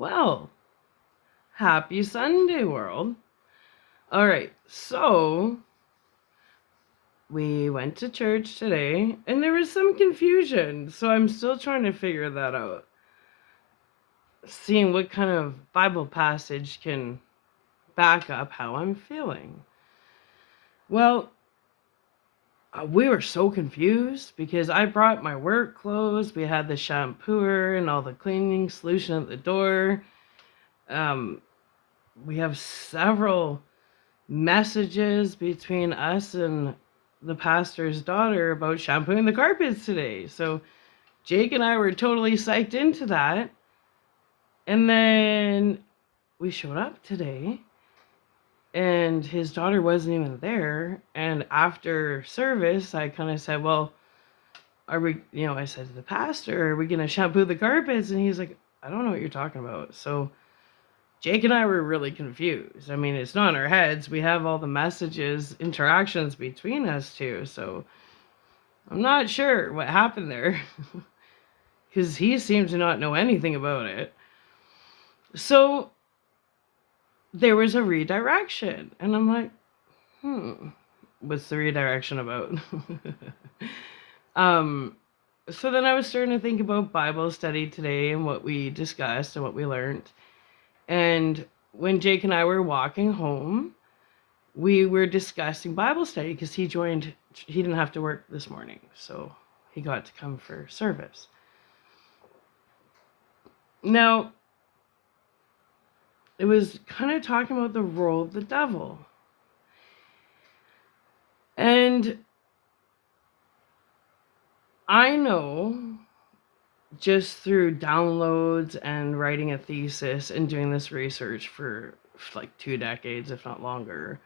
Well, happy Sunday, world. All right, so we went to church today and there was some confusion. So I'm still trying to figure that out. Seeing what kind of Bible passage can back up how I'm feeling. Well, we were so confused because I brought my work clothes. We had the shampooer and all the cleaning solution at the door. Um, we have several messages between us and the pastor's daughter about shampooing the carpets today. So Jake and I were totally psyched into that. And then we showed up today and his daughter wasn't even there. And after service, I kind of said, well, are we, I said to the pastor, are we going to shampoo the carpets? And he's like, I don't know what you're talking about. So Jake and I were really confused. I mean, it's not in our heads. We have all the messages, interactions between us two. So I'm not sure what happened there because he seemed to not know anything about it. So there was a redirection. And I'm like, what's the redirection about? So then I was starting to think about Bible study today and what we discussed and what we learned. And when Jake and I were walking home, we were discussing Bible study because he didn't have to work this morning. So he got to come for service. Now, it was kind of talking about the role of the devil. And I know just through downloads and writing a thesis and doing this research for like 2 decades, if not longer,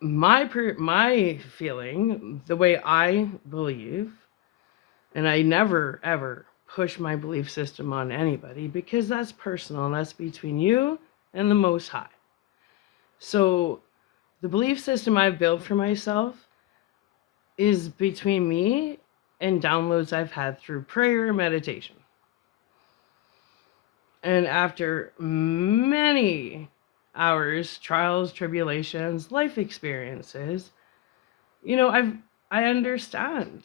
my feeling, the way I believe, and I never ever push my belief system on anybody because that's personal and that's between you and the Most High. So the belief system I've built for myself is between me and downloads I've had through prayer and meditation. And after many hours, trials, tribulations, life experiences, I understand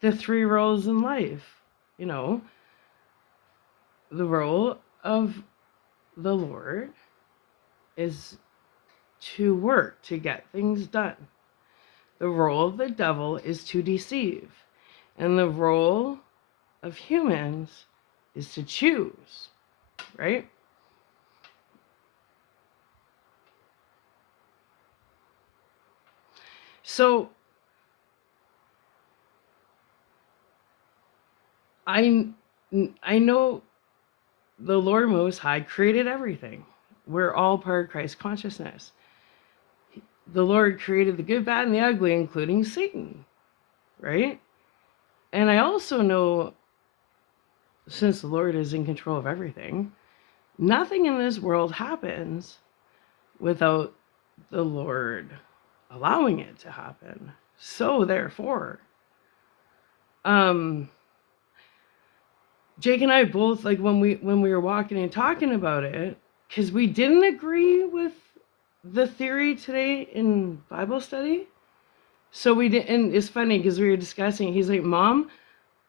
the 3 roles in life. The role of the Lord is to work, to get things done. The role of the devil is to deceive. And the role of humans is to choose, right? So I know the Lord Most High created everything. We're all part of Christ consciousness. The Lord created the good, bad, and the ugly, including Satan, right? And I also know, since the Lord is in control of everything, nothing in this world happens without the Lord allowing it to happen. So therefore, Jake and I both, like, when we were walking and talking about it, because we didn't agree with the theory today in Bible study. So we did, and it's funny because we were discussing. He's like, "Mom,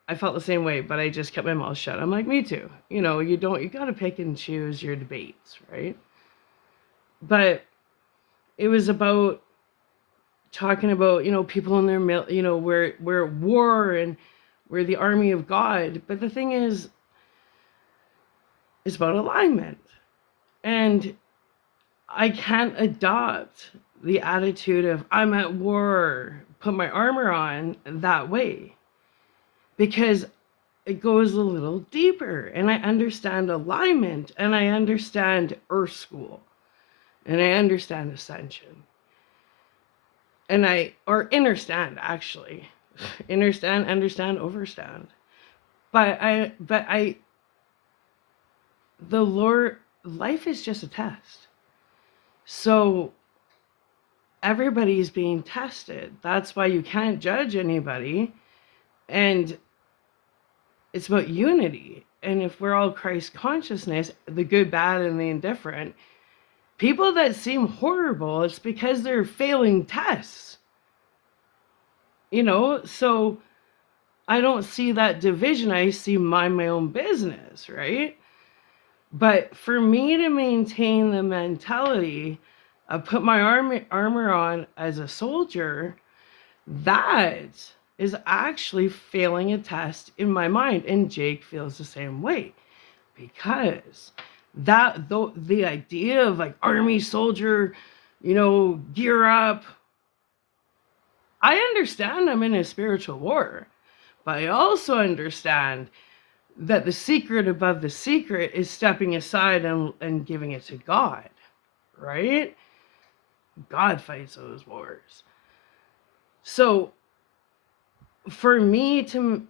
I felt the same way, but I just kept my mouth shut." I'm like, "Me too." You got to pick and choose your debates, right? But it was about talking about, people in their, we're at war and we're the army of God. But the thing is, it's about alignment. And I can't adopt the attitude of I'm at war, put my armor on that way, because it goes a little deeper. And I understand alignment, and I understand Earth School, and I understand ascension. And understand, actually. Understand, overstand. But the Lord, life is just a test. So everybody's being tested. That's why you can't judge anybody. And it's about unity. and if we're all Christ consciousness, the good, bad, and the indifferent, people that seem horrible, it's because they're failing tests. So I don't see that division. I see mind my own business, right? But for me to maintain the mentality of put my armor on as a soldier, that is actually failing a test in my mind. And Jake feels the same way, because the idea of like army soldier, gear up. I understand I'm in a spiritual war, but I also understand that the secret above the secret is stepping aside and giving it to God, right? God fights those wars. So for me to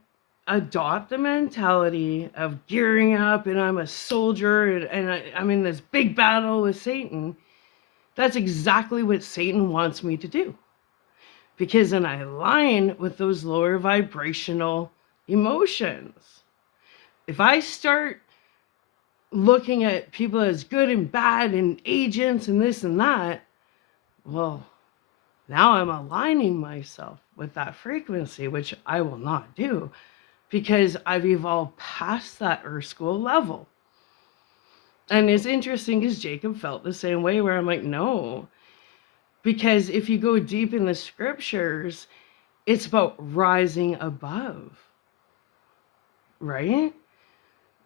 adopt the mentality of gearing up and I'm a soldier and I'm in this big battle with Satan, that's exactly what Satan wants me to do. Because then I align with those lower vibrational emotions. If I start looking at people as good and bad and agents and this and that, well, now I'm aligning myself with that frequency, which I will not do, because I've evolved past that Earth School level. And it's interesting because Jacob felt the same way, where I'm like, no. Because if you go deep in the scriptures, it's about rising above, right?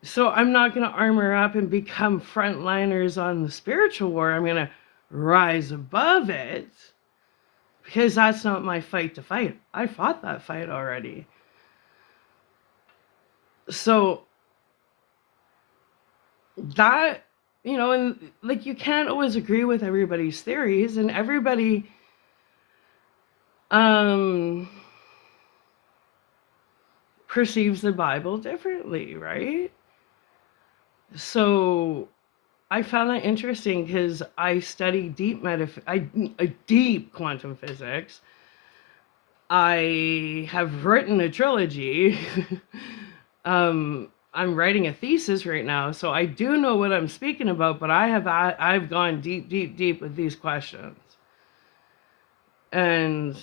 So I'm not going to armor up and become frontliners on the spiritual war. I'm going to rise above it, because that's not my fight to fight. I fought that fight already. So that, and like, you can't always agree with everybody's theories, and everybody perceives the Bible differently, right? So I found that interesting because I study deep quantum physics. I have written a trilogy. I'm writing a thesis right now, so I do know what I'm speaking about, but I've gone deep with these questions. And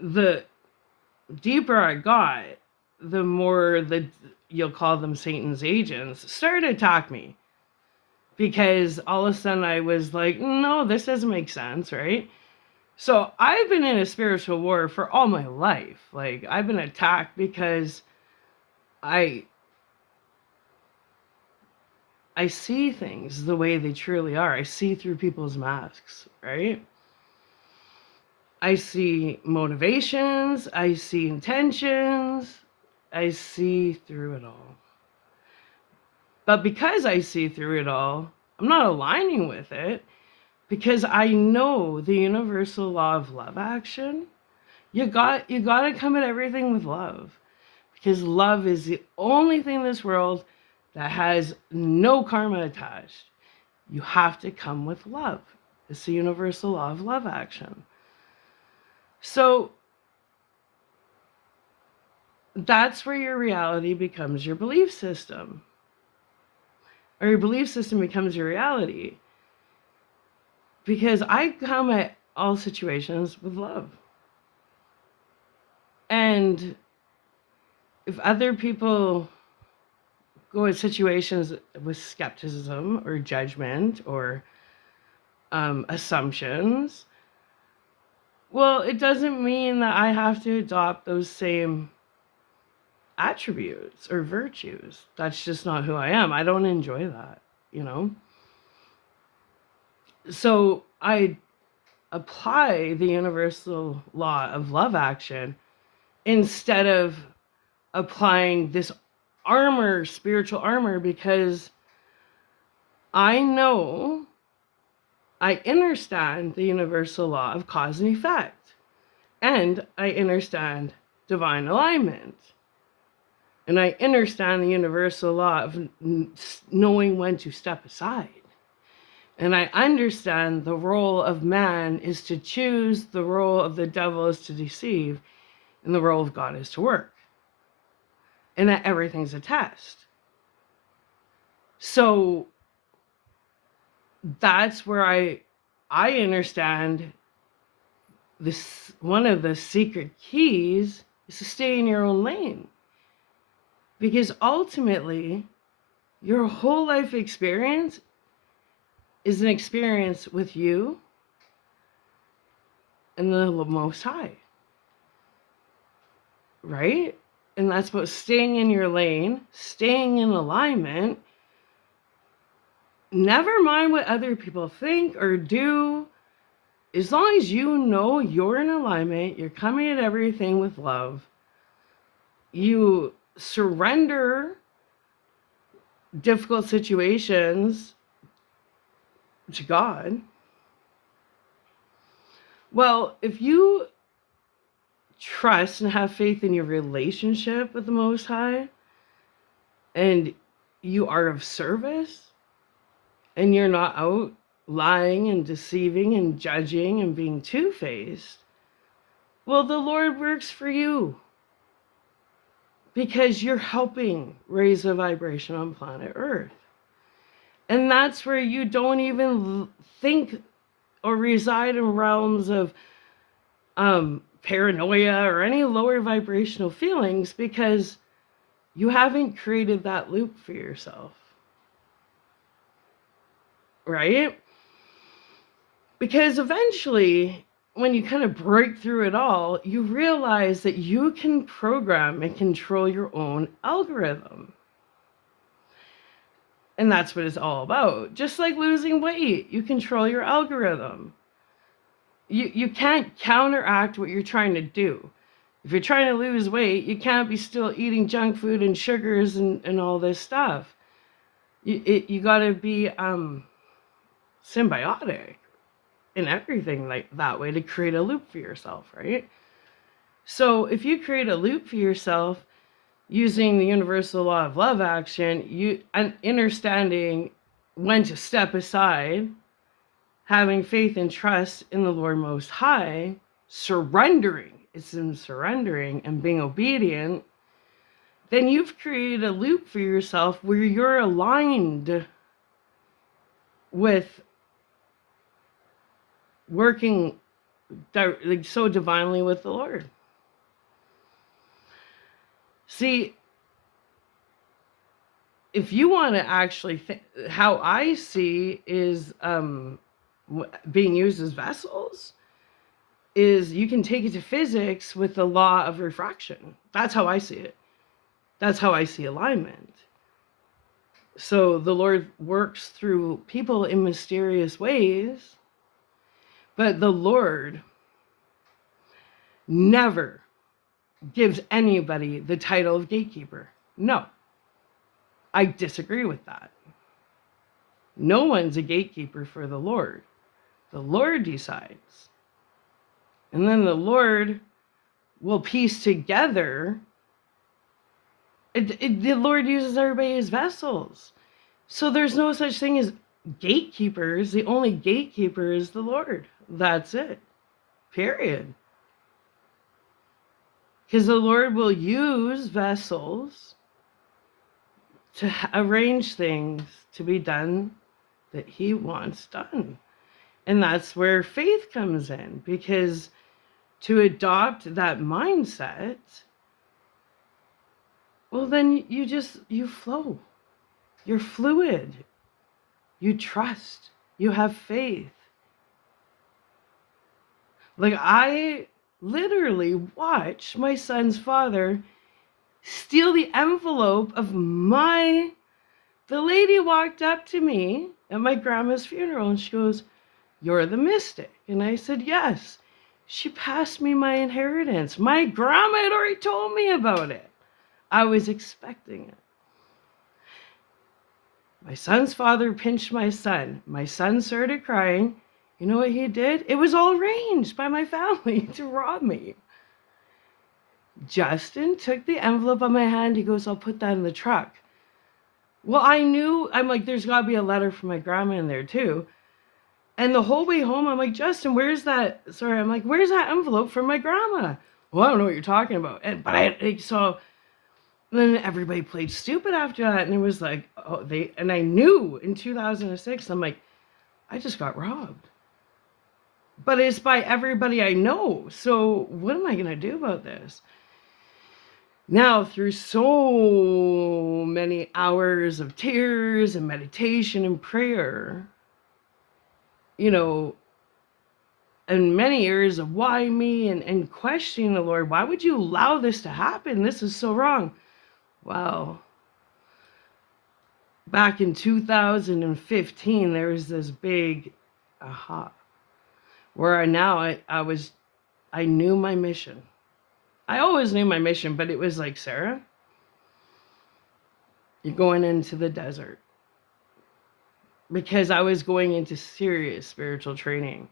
the deeper I got, the more you'll call them Satan's agents started to attack me, because all of a sudden I was like, no, this doesn't make sense, right? So I've been in a spiritual war for all my life. Like, I've been attacked because I see things the way they truly are. I see through people's masks, right? I see motivations, I see intentions, I see through it all. But because I see through it all, I'm not aligning with it, because I know the universal law of love action. You got to come at everything with love, because love is the only thing in this world that has no karma attached. You have to come with love. It's the universal law of love action. So that's where your reality becomes your belief system, or your belief system becomes your reality. Because I come at all situations with love. And if other people go at situations with skepticism or judgment or assumptions, well, it doesn't mean that I have to adopt those same attributes or virtues. That's just not who I am. I don't enjoy that, So I apply the universal law of love action instead of applying this spiritual armor, because I know, I understand the universal law of cause and effect, and I understand divine alignment, and I understand the universal law of knowing when to step aside. And I understand the role of man is to choose, the role of the devil is to deceive, and the role of God is to work. and that everything's a test. So that's where I understand this. One of the secret keys is to stay in your own lane, because ultimately your whole life experience is an experience with you and the Most High, right? And that's about staying in your lane, staying in alignment. Never mind what other people think or do. As long as you know you're in alignment, you're coming at everything with love, you surrender difficult situations to God. Well, if you trust and have faith in your relationship with the Most High, and you are of service, and you're not out lying and deceiving and judging and being two-faced, well, the Lord works for you, because you're helping raise a vibration on planet Earth. And that's where you don't even think or reside in realms of paranoia or any lower vibrational feelings, because you haven't created that loop for yourself, right? Because eventually, when you kind of break through it all, you realize that you can program and control your own algorithm. And that's what it's all about. Just like losing weight, you control your algorithm. You can't counteract what you're trying to do. If you're trying to lose weight, you can't be still eating junk food and sugars and all this stuff. You got to be symbiotic in everything like that way to create a loop for yourself, right? So if you create a loop for yourself using the universal law of love action, and understanding when to step aside, having faith and trust in the Lord Most High, surrendering, it's in surrendering and being obedient, then you've created a loop for yourself where you're aligned with working like so divinely with the Lord. See, if you want to actually how I see is being used as vessels, is you can take it to physics with the law of refraction. That's how I see it. That's how I see alignment. So the Lord works through people in mysterious ways, but the Lord never gives anybody the title of gatekeeper. No, I disagree with that. No one's a gatekeeper for the Lord. The Lord decides. And then the Lord will piece together. The Lord uses everybody as vessels. So there's no such thing as gatekeepers. The only gatekeeper is the Lord. That's it. Period. Because the Lord will use vessels to arrange things to be done that He wants done. And that's where faith comes in, because to adopt that mindset, well, then you flow. You're fluid. You trust. You have faith. Like, I literally watched my son's father steal the envelope of the lady walked up to me at my grandma's funeral and she goes, "You're the mystic." And I said, "Yes." She passed me my inheritance. My grandma had already told me about it. I was expecting it. My son's father pinched my son. My son started crying. You know what he did? It was all arranged by my family to rob me. Justin took the envelope on my hand. He goes, "I'll put that in the truck." Well, I'm like, there's got to be a letter from my grandma in there too. And the whole way home, I'm like, "Justin, where's that envelope from my grandma?" "Well, I don't know what you're talking about." So Then everybody played stupid after that, and it was like, and I knew in 2006, I'm like, I just got robbed. But it's by everybody I know. So what am I going to do about this? Now, through so many hours of tears and meditation and prayer, you know, and many years of why me and questioning the Lord, why would you allow this to happen? This is so wrong. Well, back in 2015, there was this big aha where I knew my mission. I always knew my mission, but it was like, Sarah, you're going into the desert. Because I was going into serious spiritual training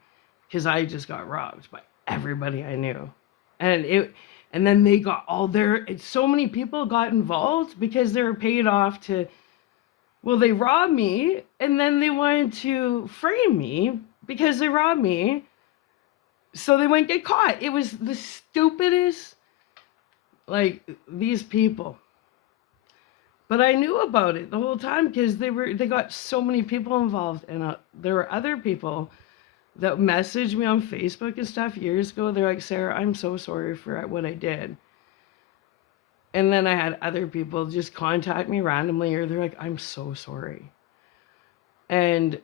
because I just got robbed by everybody I knew. And then they got so many people got involved because they were paid off to, well, they robbed me and then they wanted to frame me because they robbed me. So they wouldn't get caught. It was the stupidest, like, these people. But I knew about it the whole time because they got so many people involved, and there were other people that messaged me on Facebook and stuff years ago. They're like, Sarah, I'm so sorry for what I did. And then I had other people just contact me randomly, or they're like, I'm so sorry. And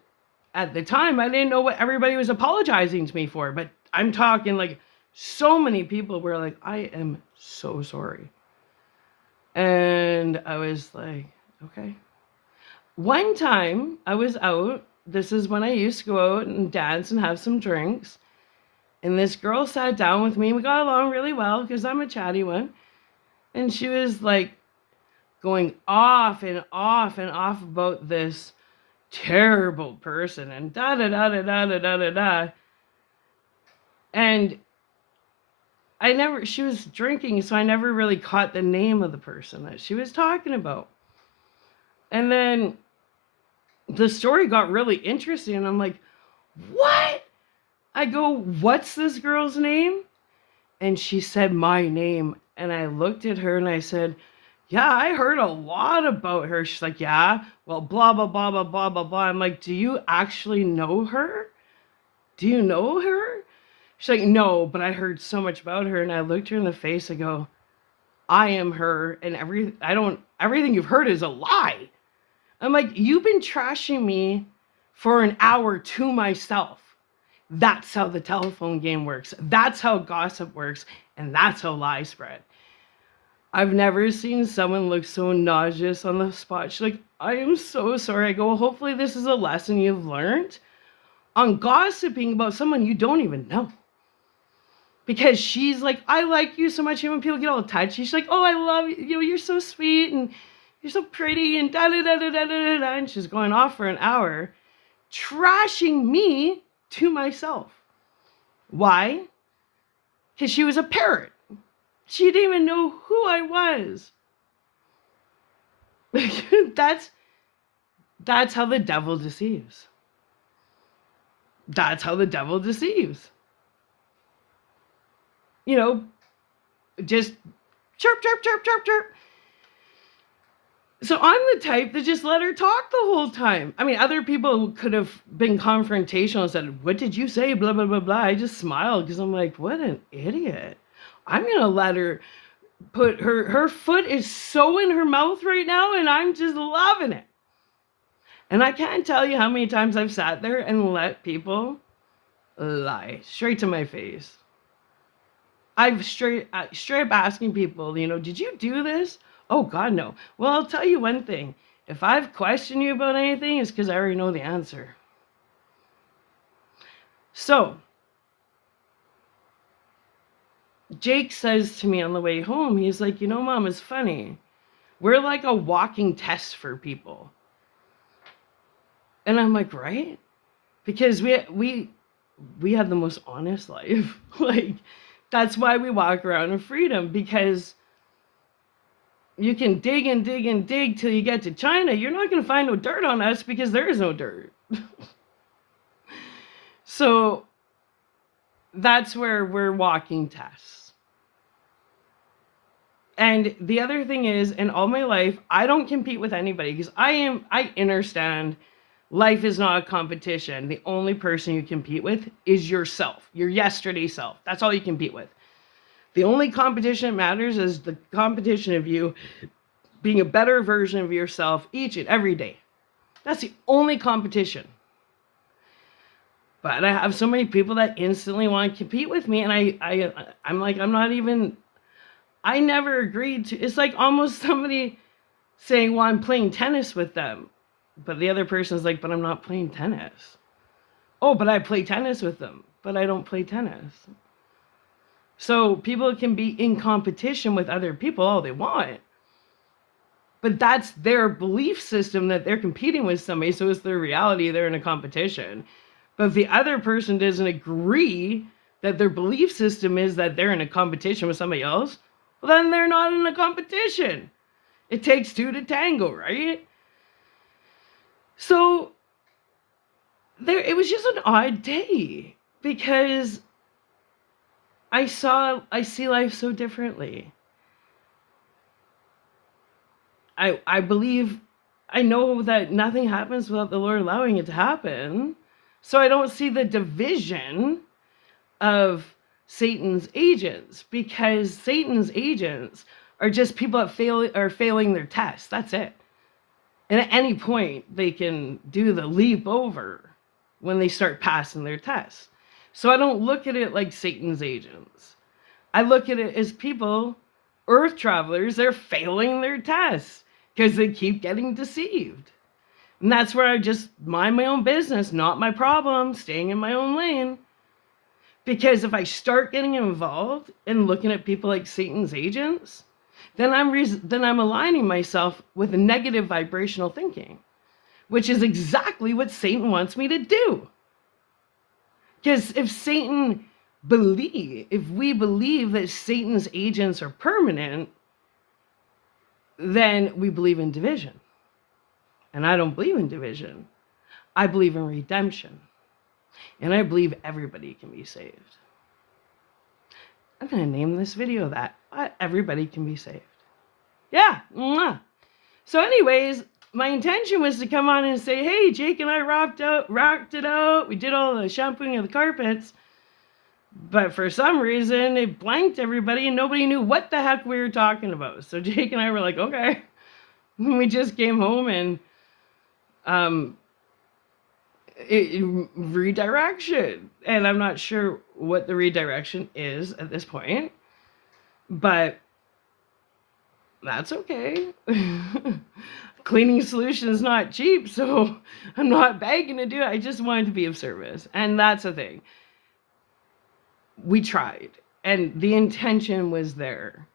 at the time, I didn't know what everybody was apologizing to me for, but I'm talking like so many people were like, I am so sorry. And I was like, okay. One time I was out. This is when I used to go out and dance and have some drinks. And this girl sat down with me. We got along really well because I'm a chatty one. And she was like going off and off and off about this terrible person and da da da da da da da da da. And she was drinking, so I never really caught the name of the person that she was talking about. And then the story got really interesting, and I'm like, what? I go, what's this girl's name? And she said my name. And I looked at her and I said, yeah, I heard a lot about her. She's like, yeah, well, blah, blah, blah, blah, blah, blah, blah. I'm like, do you actually know her? Do you know her? She's like, no, but I heard so much about her. And I looked her in the face. I go, I am her. And everything you've heard is a lie. I'm like, you've been trashing me for an hour to myself. That's how the telephone game works. That's how gossip works. And that's how lies spread. I've never seen someone look so nauseous on the spot. She's like, I am so sorry. I go, well, hopefully this is a lesson you've learned on gossiping about someone you don't even know. Because she's like, I like you so much. And when people get all touchy, she's like, oh, I love you. You know, you're so sweet and you're so pretty and da da da da da da da. And she's going off for an hour, trashing me to myself. Why? Because she was a parrot. She didn't even know who I was. That's how the devil deceives. That's how the devil deceives. You know, just chirp, chirp, chirp, chirp, chirp. So I'm the type that just let her talk the whole time. I mean, other people could have been confrontational and said, what did you say? Blah, blah, blah, blah. I just smiled because I'm like, what an idiot. I'm going to let her put her foot is so in her mouth right now, and I'm just loving it. And I can't tell you how many times I've sat there and let people lie straight to my face. I've straight up asking people, you know, did you do this? Oh, God, no. Well, I'll tell you one thing. If I've questioned you about anything, it's because I already know the answer. So, Jake says to me on the way home, he's like, you know, Mom, it's funny. We're like a walking test for people. And I'm like, right? Because we have the most honest life. Like, that's why we walk around in freedom, because you can dig and dig and dig till you get to China. You're not going to find no dirt on us because there is no dirt. So that's where we're walking tests. And the other thing is, in all my life, I don't compete with anybody because I understand life is not a competition. The only person you compete with is yourself, your yesterday self. That's all you compete with. The only competition that matters is the competition of you being a better version of yourself each and every day. That's the only competition. But I have so many people that instantly want to compete with me, and I'm like, I'm not even. I never agreed to. It's like almost somebody saying, "Well, I'm playing tennis with them," but the other person's like, "But I'm not playing tennis." Oh, but I play tennis with them, but I don't play tennis. So people can be in competition with other people all they want, but that's their belief system that they're competing with somebody. So it's their reality. They're in a competition. But if the other person doesn't agree that their belief system is that they're in a competition with somebody else, well, then they're not in a competition. It takes two to tango, right? So it was just an odd day because I see life so differently. I believe, I know that nothing happens without the Lord allowing it to happen. So I don't see the division of Satan's agents, because Satan's agents are just people that are failing their tests. That's it. And at any point, they can do the leap over when they start passing their tests. So I don't look at it like Satan's agents. I look at it as people, earth travelers, they're failing their tests because they keep getting deceived. And that's where I just mind my own business, not my problem, staying in my own lane. Because if I start getting involved and looking at people like Satan's agents, then I'm aligning myself with negative vibrational thinking, which is exactly what Satan wants me to do. Because if we believe that Satan's agents are permanent, then we believe in division. And I don't believe in division. I believe in redemption. And I believe everybody can be saved. I'm going to name this video that. Everybody can be saved. Yeah. Mwah. So anyways, my intention was to come on and say, hey, Jake and I rocked it out. We did all the shampooing of the carpets. But for some reason, it blanked everybody and nobody knew what the heck we were talking about. So Jake and I were like, okay. We just came home and redirection. And I'm not sure what the redirection is at this point. But that's okay. Cleaning solution is not cheap, so I'm not begging to do it. I just wanted to be of service. And that's the thing. We tried, and the intention was there.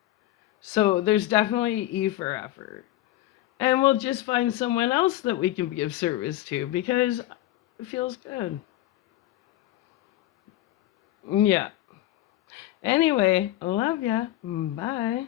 So there's definitely E for effort. And we'll just find someone else that we can be of service to because it feels good. Yeah. Anyway, I love ya. Bye.